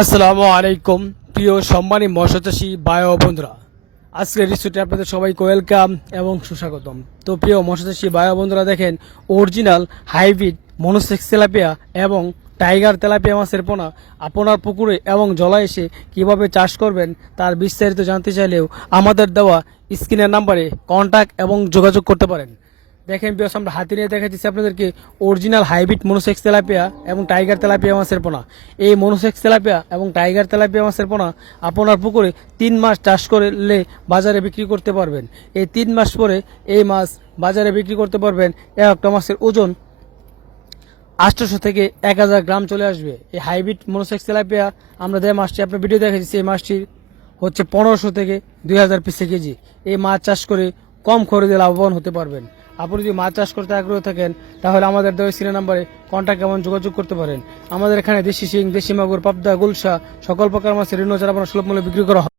আসসালামু আলাইকুম, প্রিয় সম্মানী মৎস্য চাষী বায়ু বন্ধুরা। আজকের রিসোর্টে আপনাদের সবাইকে ওয়েলকাম এবং সুস্বাগতম। তো প্রিয় মৎস্য চাষী বায়ু বন্ধুরা, দেখেন, অরিজিনাল হাইব্রিড মনোসেক্স তেলাপিয়া এবং টাইগার তেলাপিয়া মাছের পোনা আপনার পুকুরে এবং জলাশয়ে কীভাবে চাষ করবেন তার বিস্তারিত জানতে চাইলেও আমাদের দেওয়া স্ক্রিনের নাম্বারে কন্ট্যাক্ট এবং যোগাযোগ করতে পারেন। দেখেন বিয়স আমরা হাতে নিয়ে দেখাচ্ছি আপনাদেরকে অরিজিনাল হাইব্রিড মনোসেক্স তেলাপিয়া এবং টাইগার তেলাপিয়া মাছের পোনা। এই মনোসেক্স তেলাপিয়া এবং টাইগার তেলাপিয়া মাছের পোনা আপনার পুকুরে তিন মাস চাষ করলে বাজারে বিক্রি করতে পারবেন। এই তিন মাস পরে এই মাছ বাজারে বিক্রি করতে পারবেন। এক একটা মাছের ওজন আটশোশো থেকে এক হাজার গ্রাম চলে আসবে। এই হাইব্রিড মনোসেক্স তেলাপিয়া আমরা যে মাছটি আপনার ভিডিও দেখেছি এই মাছটি হচ্ছে পনেরোশো থেকে দুই হাজার পিসে কেজি। এই মাছ চাষ করে কম খরচে লাভবান হতে পারবেন। আপনি যদি মাছ চাষ করতে আগ্রহ থাকেন, তাহলে আমাদের দেওয়া সিনে নাম্বারে কন্ট্যাক্ট এবং যোগাযোগ করতে পারেন। আমাদের এখানে দেশি শিং, দেশি মাগুর, পাবদা, গুলশা সকল প্রকার মাছের ঋণ ছাড়া আপনার সুলভ মূল্যে বিক্রি করা হয়।